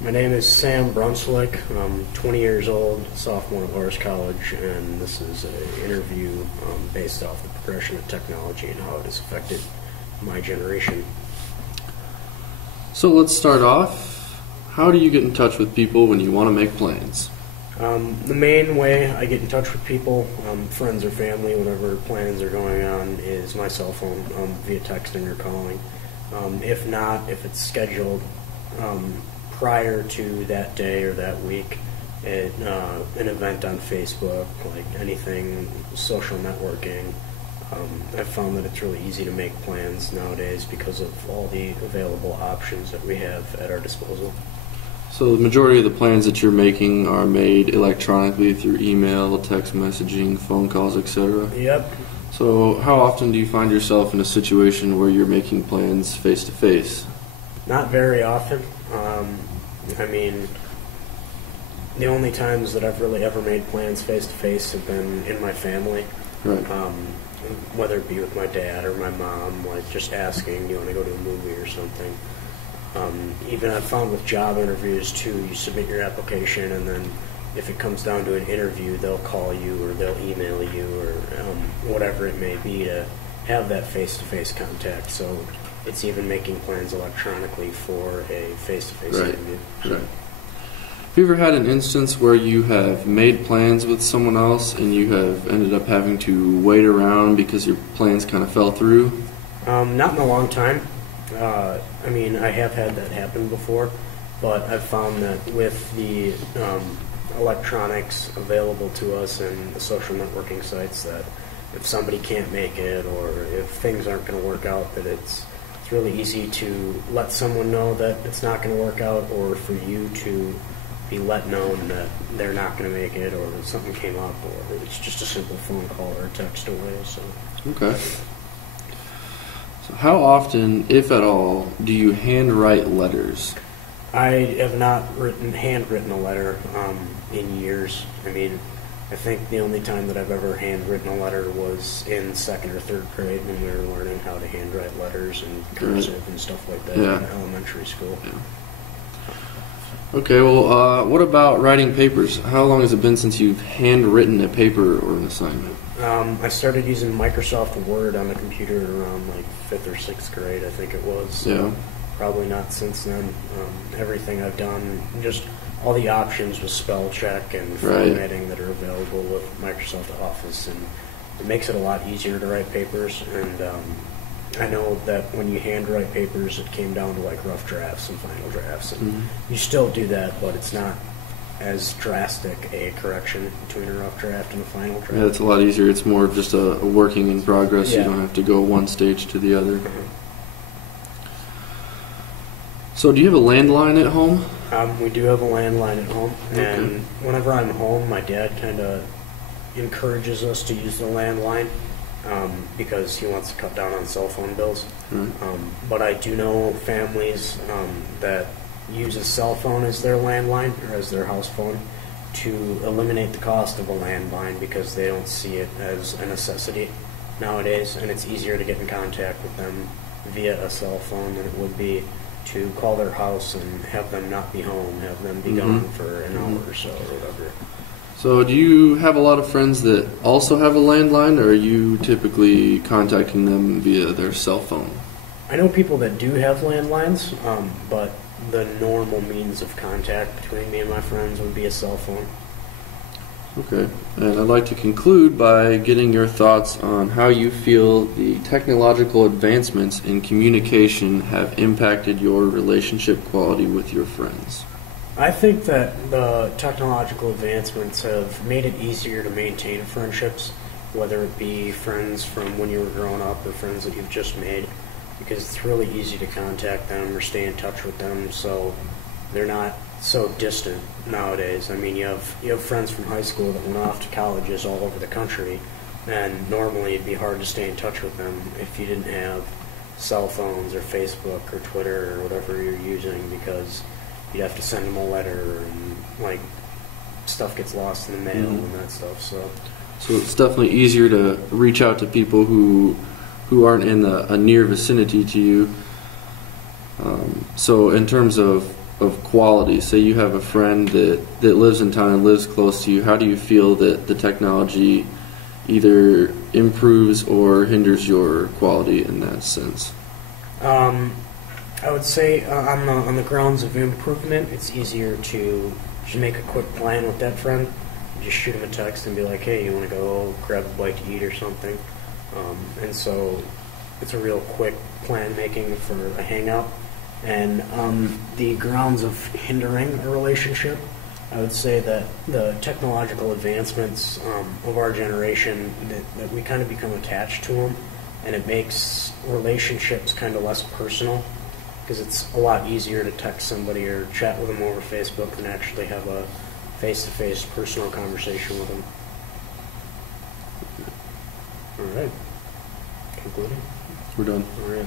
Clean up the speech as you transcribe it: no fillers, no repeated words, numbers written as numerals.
My name is Sam Brunswick. I'm 20 years old, sophomore at Loras College, and this is an interview based off the progression of technology and how it has affected my generation. So let's start off. How do you get in touch with people when you want to make plans? The main way I get in touch with people, friends or family, whatever plans are going on, is my cell phone via texting or calling. If not, if it's scheduled prior to that day or that week, an event on Facebook, like anything social networking, I've found that it's really easy to make plans nowadays because of all the available options that we have at our disposal. So the majority of the plans that you're making are made electronically through email, text messaging, phone calls, etc.? Yep. So how often do you find yourself in a situation where you're making plans face-to-face? Not very often. The only times that I've really ever made plans face-to-face have been in my family. Right. Whether it be with my dad or my mom, like just asking, do you want to go to a movie or something. Even I've found with job interviews too, you submit your application and then if it comes down to an interview, they'll call you or they'll email you or whatever it may be to have that face-to-face contact. So it's even making plans electronically for a face-to-face interview. Right. Have you ever had an instance where you have made plans with someone else and you have ended up having to wait around because your plans kind of fell through? Not in a long time. I have had that happen before, but I've found that with the electronics available to us and the social networking sites, that if somebody can't make it or if things aren't going to work out, that it's really easy to let someone know that it's not going to work out, or for you to be let known that they're not going to make it, or that something came up, or it's just a simple phone call or text away. So. Okay. So how often, if at all, do you handwrite letters? I have not handwritten a letter in years. I think the only time that I've ever handwritten a letter was in second or third grade when we were learning how to handwrite letters and cursive and stuff like that in elementary school. Yeah. Okay, well, what about writing papers? How long has it been since you've handwritten a paper or an assignment? I started using Microsoft Word on the computer around like 5th or 6th grade, I think it was. So probably not since then. Everything I've done, just all the options with spell check and formatting that are available with Microsoft Office, and it makes it a lot easier to write papers. And I know that when you handwrite papers, it came down to like rough drafts and final drafts, and you still do that, but it's not as drastic a correction between a rough draft and a final draft. Yeah, it's a lot easier. It's more of just a working in progress. Yeah. You don't have to go one stage to the other. So do you have a landline at home? We do have a landline at home, Okay. and whenever I'm home, my dad kind of encourages us to use the landline because he wants to cut down on cell phone bills. But I do know families that use a cell phone as their landline or as their house phone to eliminate the cost of a landline because they don't see it as a necessity nowadays, and it's easier to get in contact with them via a cell phone than it would be to call their house and have them not be home, have them be gone for an hour or so or whatever. So do you have a lot of friends that also have a landline, or are you typically contacting them via their cell phone? I know people that do have landlines, but the normal means of contact between me and my friends would be a cell phone. Okay, and I'd like to conclude by getting your thoughts on how you feel the technological advancements in communication have impacted your relationship quality with your friends. I think that the technological advancements have made it easier to maintain friendships, whether it be friends from when you were growing up or friends that you've just made, because it's really easy to contact them or stay in touch with them, so they're not so distant nowadays. You have friends from high school that went off to colleges all over the country, and normally it'd be hard to stay in touch with them if you didn't have cell phones or Facebook or Twitter or whatever you're using, because you'd have to send them a letter and stuff gets lost in the mail and that stuff. So it's definitely easier to reach out to people who aren't in a near vicinity to you. So in terms of of quality? Say you have a friend that lives in town and lives close to you. How do you feel that the technology either improves or hinders your quality in that sense? I would say on the grounds of improvement, it's easier to just make a quick plan with that friend. You just shoot him a text and be like, hey, you want to go grab a bite to eat or something? And so it's a real quick plan making for a hangout. And on the grounds of hindering a relationship, I would say that the technological advancements of our generation, that we kind of become attached to them, and it makes relationships kind of less personal, because it's a lot easier to text somebody or chat with them over Facebook than actually have a face-to-face personal conversation with them. All right. Concluding? We're done. All right.